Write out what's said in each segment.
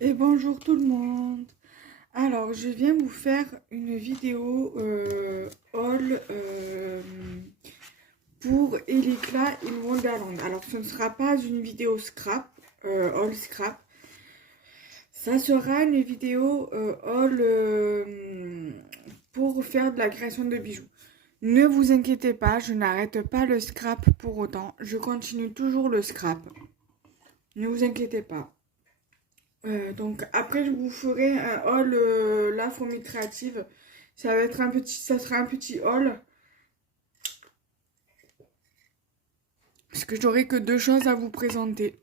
Et bonjour tout le monde. Alors, je viens vous faire une vidéo haul pour Elikla in Wonderland. Alors, ce ne sera pas une vidéo scrap, haul scrap. Ça sera une vidéo haul pour faire de la création de bijoux. Ne vous inquiétez pas, je n'arrête pas le scrap pour autant. Je continue toujours le scrap. Ne vous inquiétez pas. Donc après je vous ferai un haul la fourmi créative. Ça va être un petit, ça sera un petit haul parce que j'aurai que deux choses à vous présenter.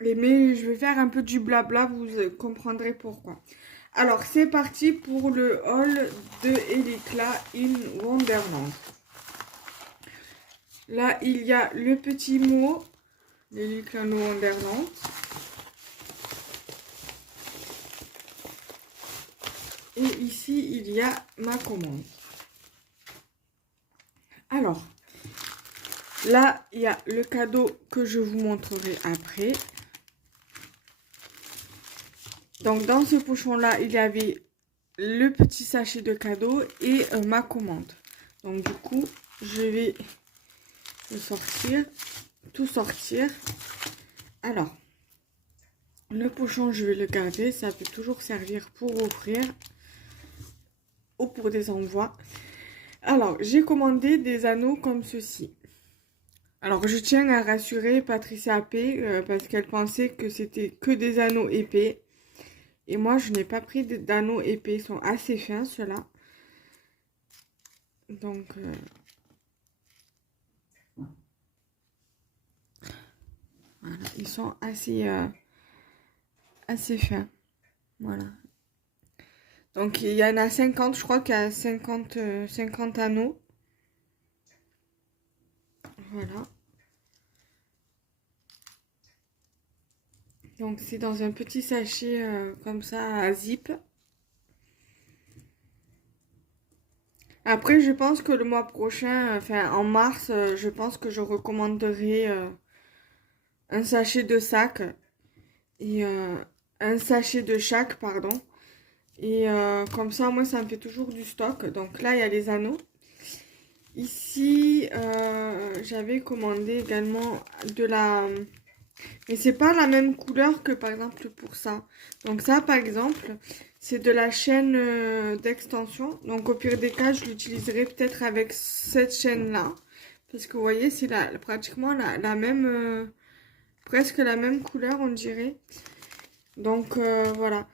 Mais je vais faire un peu du blabla, vous comprendrez pourquoi. Alors c'est parti pour le haul de Elikla in Wonderland. Là il y a le petit mot d'Elikla in Wonderland. Et ici il y a ma commande. Alors là, il y a le cadeau que je vous montrerai après. Donc, dans ce pochon-là, il y avait le petit sachet de cadeau et ma commande. Donc, du coup, je vais le sortir, tout sortir. Alors, le pochon, je vais le garder. Ça peut toujours servir pour ouvrir ou pour des envois. Alors, j'ai commandé des anneaux comme ceci. Alors, je tiens à rassurer Patricia P parce qu'elle pensait que c'était que des anneaux épais. Et moi, je n'ai pas pris d'anneaux épais. Ils sont assez fins, ceux-là. Donc, voilà. Ils sont assez fins. Voilà. Donc, il y en a 50. Je crois qu'il y a 50 anneaux. Voilà. Donc, c'est dans un petit sachet comme ça à zip. Après, je pense que le mois prochain, enfin en mars, je pense que je recommanderai un sachet de sac et un sachet de chaque, pardon. Et comme ça, moi, ça me fait toujours du stock. Donc là, il y a les anneaux. Ici, j'avais commandé également de la... Mais c'est pas la même couleur que par exemple pour ça. Donc ça, par exemple, c'est de la chaîne d'extension. Donc au pire des cas, je l'utiliserai peut-être avec cette chaîne-là. Parce que vous voyez, c'est pratiquement la même... presque la même couleur, on dirait. Donc voilà.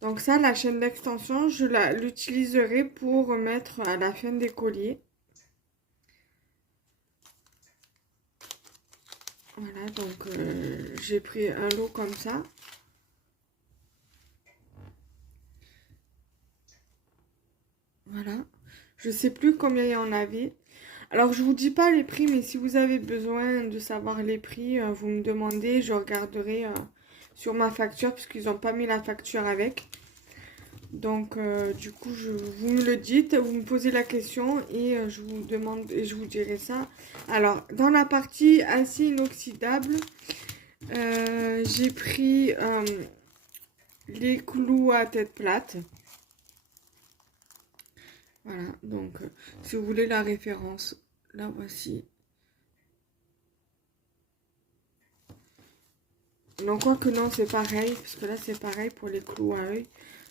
Donc ça, la chaîne d'extension, je l'utiliserai pour mettre à la fin des colliers. Voilà, donc j'ai pris un lot comme ça. Voilà. Je sais plus combien il y en avait. Alors, je vous dis pas les prix, mais si vous avez besoin de savoir les prix, vous me demandez, je regarderai sur ma facture, puisqu'ils n'ont pas mis la facture avec. Donc, du coup, vous me le dites, vous me posez la question et je vous demande et je vous dirai ça. Alors, dans la partie acier inoxydable, j'ai pris les clous à tête plate. Voilà, donc si vous voulez la référence, la voici. Donc, quoi que non, c'est pareil, parce que là, c'est pareil pour les clous à œil.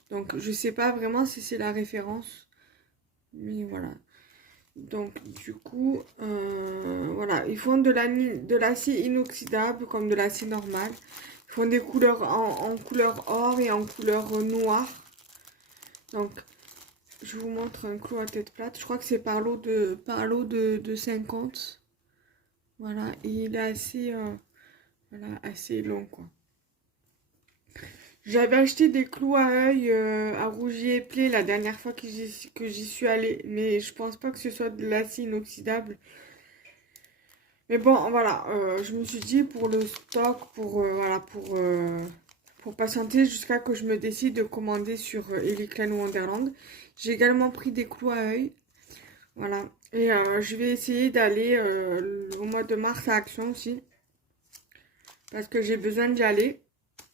Donc, je sais pas vraiment si c'est la référence, mais voilà. Donc, du coup, voilà, ils font de l'acier inoxydable comme de l'acier normal. Ils font des couleurs en couleur or et en couleur noire. Donc, je vous montre un clou à tête plate. Je crois que c'est par lot de 50. Voilà, et il est assez, voilà, assez long, quoi. J'avais acheté des clous à œil à Rougier et Play la dernière fois que j'y suis allée, mais je pense pas que ce soit de l'acier inoxydable. Mais bon, voilà, je me suis dit pour le stock, voilà, pour patienter jusqu'à que je me décide de commander sur Eliklan Wonderland. J'ai également pris des clous à œil, voilà. Et je vais essayer d'aller au mois de mars à Action aussi, parce que j'ai besoin d'y aller.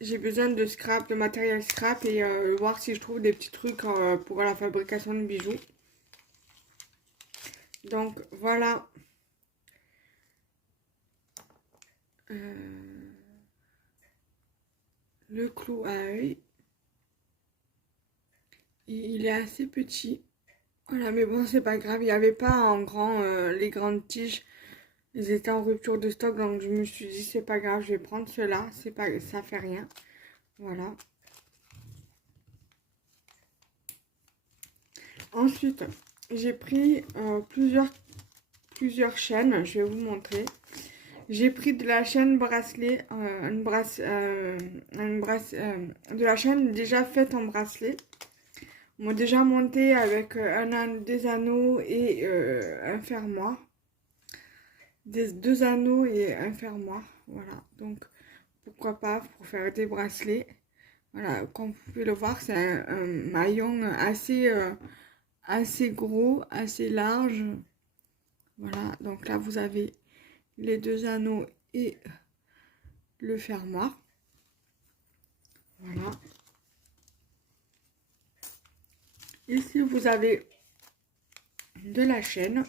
j'ai besoin de scrap, de matériel scrap et voir si je trouve des petits trucs pour la fabrication de bijoux. Donc voilà. Le clou à œil. Il est assez petit. Voilà, mais bon, c'est pas grave. Il n'y avait pas en grand les grandes tiges. Ils étaient en rupture de stock, donc je me suis dit, c'est pas grave, je vais prendre cela. C'est pas, ça fait rien. Voilà. Ensuite, j'ai pris plusieurs chaînes. Je vais vous montrer. J'ai pris de la chaîne bracelet, de la chaîne déjà faite en bracelet. On m'a déjà monté avec des anneaux et un fermoir. Deux anneaux et un fermoir. Voilà, donc pourquoi pas pour faire des bracelets. Voilà, comme vous pouvez le voir, c'est un maillon assez gros, assez large. Voilà, donc là vous avez les deux anneaux et le fermoir. Voilà. Ici, vous avez de la chaîne.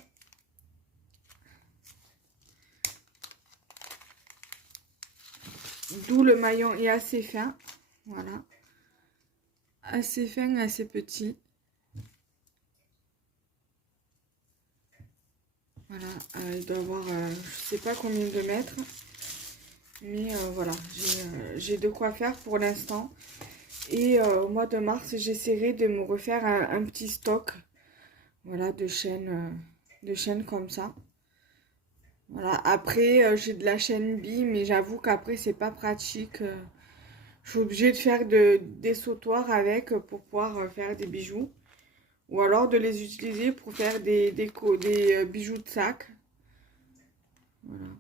D'où le maillon est assez fin. Voilà. Assez fin, assez petit. Voilà. Il doit avoir, je sais pas combien de mètres. Mais voilà, j'ai de quoi faire pour l'instant. Et au mois de mars, j'essaierai de me refaire un petit stock, voilà, de chaînes comme ça. Voilà, après, j'ai de la chaîne bi, mais j'avoue qu'après, c'est pas pratique. Je suis obligée de faire des sautoirs avec pour pouvoir faire des bijoux. Ou alors de les utiliser pour faire des bijoux de sac. Voilà.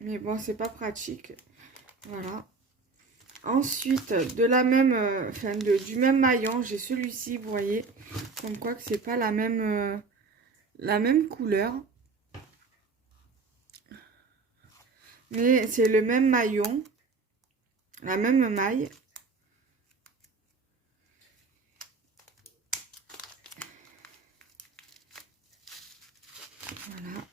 Mais bon, c'est pas pratique. Voilà. Ensuite, de la même, du même maillon, j'ai celui-ci, vous voyez, comme quoi que c'est pas la même couleur, mais c'est le même maillon, la même maille. Voilà.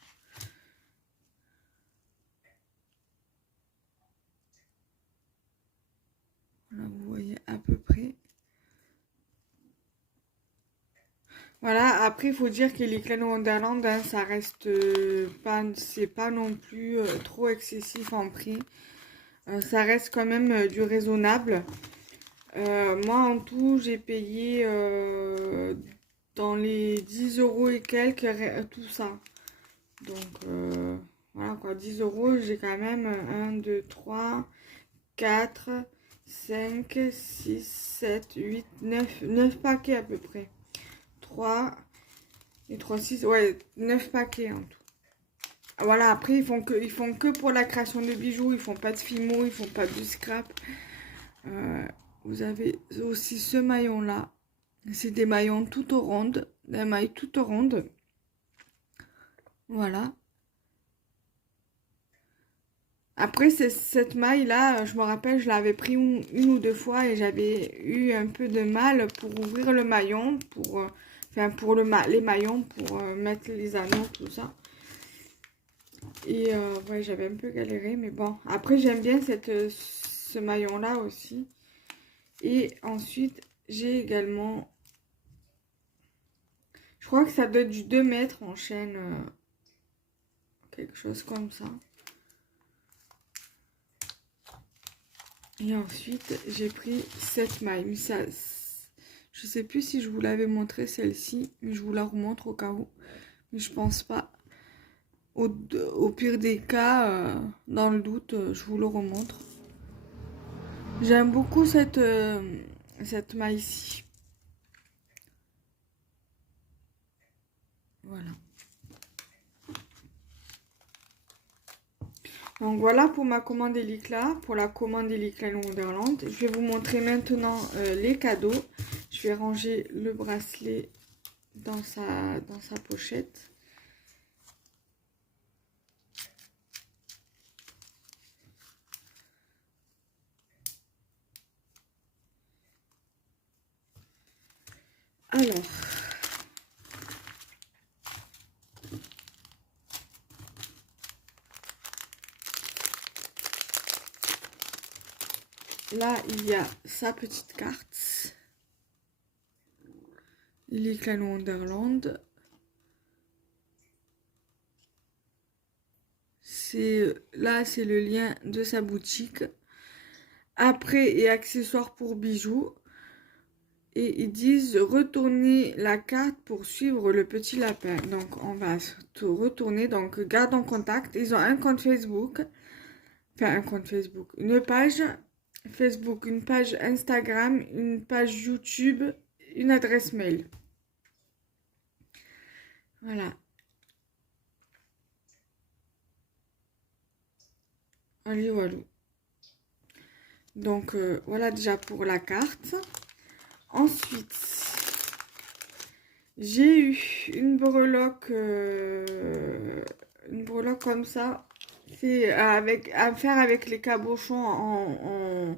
Voilà, vous voyez à peu près. Voilà, après, il faut dire que les Clan Wonderland, hein, ça reste pas, c'est pas non plus trop excessif en prix. Ça reste quand même du raisonnable. Moi, en tout, j'ai payé dans les 10 euros et quelques, tout ça. Donc, voilà quoi, 10 euros, j'ai quand même 1, 2, 3, 4, 5, 6, 7, 8, 9 paquets à peu près. 3 et 3, 6, ouais, 9 paquets en tout. Voilà, après, ils font que pour la création de bijoux, ils font pas de fimo, ils font pas de scrap. Vous avez aussi ce maillon-là. C'est des maillons tout rondes, des mailles toutes rondes. Voilà. Après, cette maille-là, je me rappelle, je l'avais pris une ou deux fois et j'avais eu un peu de mal pour ouvrir le maillon, pour les maillons, pour mettre les anneaux, tout ça. Et ouais, j'avais un peu galéré, mais bon. Après, j'aime bien ce maillon-là aussi. Et ensuite, j'ai également, je crois que ça doit être du 2 mètres en chaîne, quelque chose comme ça. Et ensuite, j'ai pris cette maille. Mais ça, je sais plus si je vous l'avais montré celle-ci, mais je vous la remontre au cas où. Mais je pense pas. Au pire des cas, dans le doute, je vous le remontre. J'aime beaucoup cette maille-ci. Voilà. Donc voilà pour ma commande Elicla, pour la commande Elicla Wonderland. Je vais vous montrer maintenant les cadeaux. Je vais ranger le bracelet dans sa pochette. Alors, là, il y a sa petite carte. Lily Klein Wonderland. Là, c'est le lien de sa boutique. Après, et accessoires pour bijoux. Et ils disent retourner la carte pour suivre le petit lapin. Donc, on va tout retourner. Donc, garde en contact. Ils ont un compte Facebook. Enfin, un compte Facebook. Une page Facebook, une page Instagram, une page YouTube, une adresse mail. Voilà. Allez, voilà. Donc, voilà déjà pour la carte. Ensuite, j'ai eu une breloque comme ça. C'est à faire avec les cabochons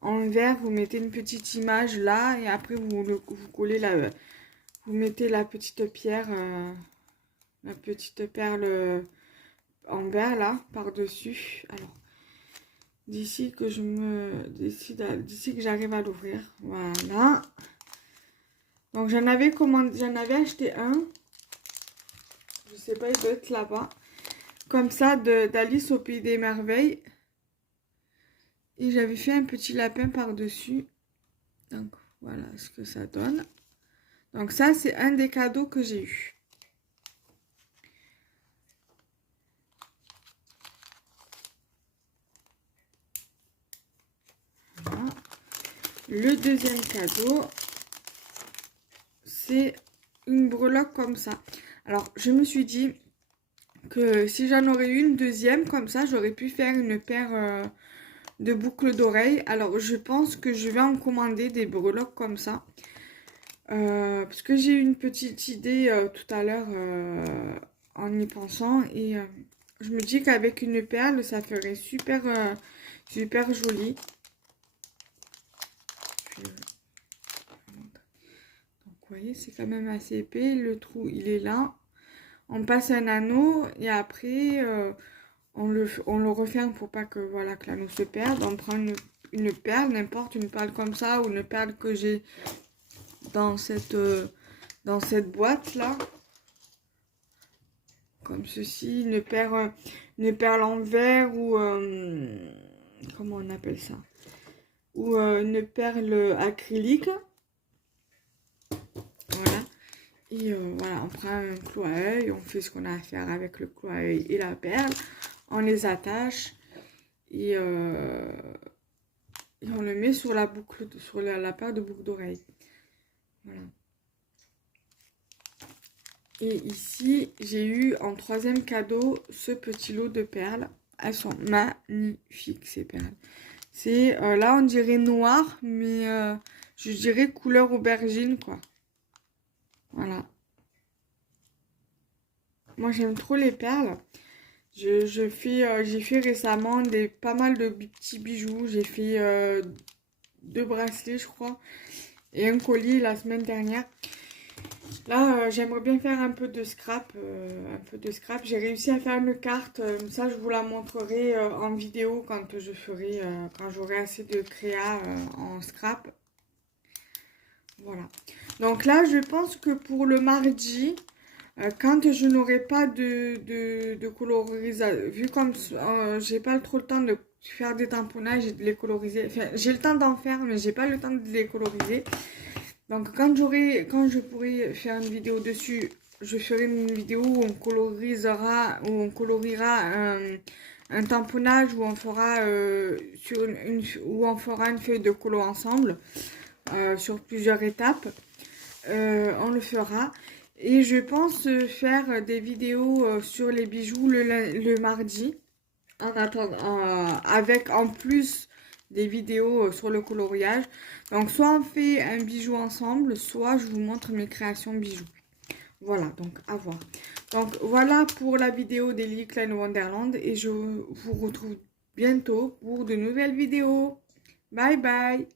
en verre. Vous mettez une petite image là et après vous collez vous mettez la petite pierre, la petite perle en verre là par-dessus. Alors, d'ici que je me décide, d'ici que j'arrive à l'ouvrir, voilà. Donc j'en avais acheté un, je sais pas, il doit être là-bas, comme ça, d'Alice au Pays des Merveilles. Et j'avais fait un petit lapin par-dessus. Donc voilà ce que ça donne. Donc ça, c'est un des cadeaux que j'ai eu. Voilà. Le deuxième cadeau, c'est une breloque comme ça. Alors, je me suis dit que si j'en aurais eu une deuxième comme ça, j'aurais pu faire une paire de boucles d'oreilles. Alors, je pense que je vais en commander des breloques comme ça. Parce que j'ai eu une petite idée tout à l'heure en y pensant. Et je me dis qu'avec une perle, ça ferait super, super joli. Donc, vous voyez, c'est quand même assez épais. Le trou, il est là. On passe un anneau et après, on le referme pour pas que voilà que l'anneau se perde. On prend une perle, n'importe une perle comme ça ou une perle que j'ai dans cette boîte là. Comme ceci, une perle en verre ou comment on appelle ça? Ou une perle acrylique. Voilà. Et voilà, on prend un clou à œil, on fait ce qu'on a à faire avec le clou à œil et la perle. On les attache et on le met sur la boucle, sur la paire de boucles d'oreilles. Voilà. Et ici, j'ai eu en troisième cadeau ce petit lot de perles. Elles sont magnifiques, ces perles. C'est là, on dirait noir, mais je dirais couleur aubergine, quoi. Voilà. Moi, j'aime trop les perles. J'ai fait récemment pas mal de petits bijoux. J'ai fait 2 bracelets, je crois, et un collier la semaine dernière. Là, j'aimerais bien faire un peu de scrap. J'ai réussi à faire une carte. Ça, je vous la montrerai en vidéo quand quand j'aurai assez de créa en scrap. Voilà. Donc là, je pense que pour le mardi, quand je n'aurai pas de colorisation, vu comme j'ai pas trop le temps de faire des tamponnages et de les coloriser. Enfin, j'ai le temps d'en faire, mais j'ai pas le temps de les coloriser. Donc quand je pourrai faire une vidéo dessus, je ferai une vidéo où on coloriera un tamponnage, où on fera où on fera une feuille de colo ensemble sur plusieurs étapes. On le fera. Et je pense faire des vidéos sur les bijoux le mardi. En attendant, avec en plus des vidéos sur le coloriage. Donc soit on fait un bijou ensemble, soit je vous montre mes créations bijoux. Voilà, donc à voir. Donc voilà pour la vidéo des Lily Klein Wonderland. Et je vous retrouve bientôt pour de nouvelles vidéos. Bye bye!